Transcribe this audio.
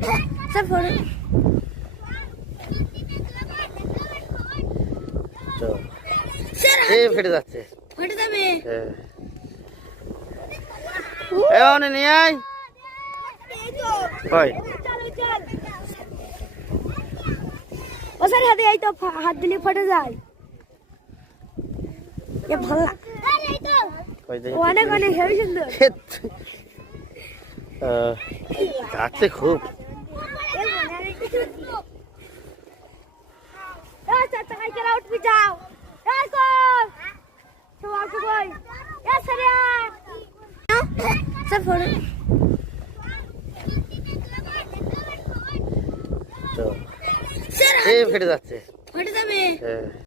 sir photo ফেটে যাচ্ছে photo যাবে নিয়ে আয় কই ও স্যার হাতে এই তো হাত দিলে ফটো যায় এ ভালো অনেক অনেক হেভি সুন্দর যাচ্ছে খুব যাও স্যার ফটো ফেটে যাচ্ছে ফটো যাবে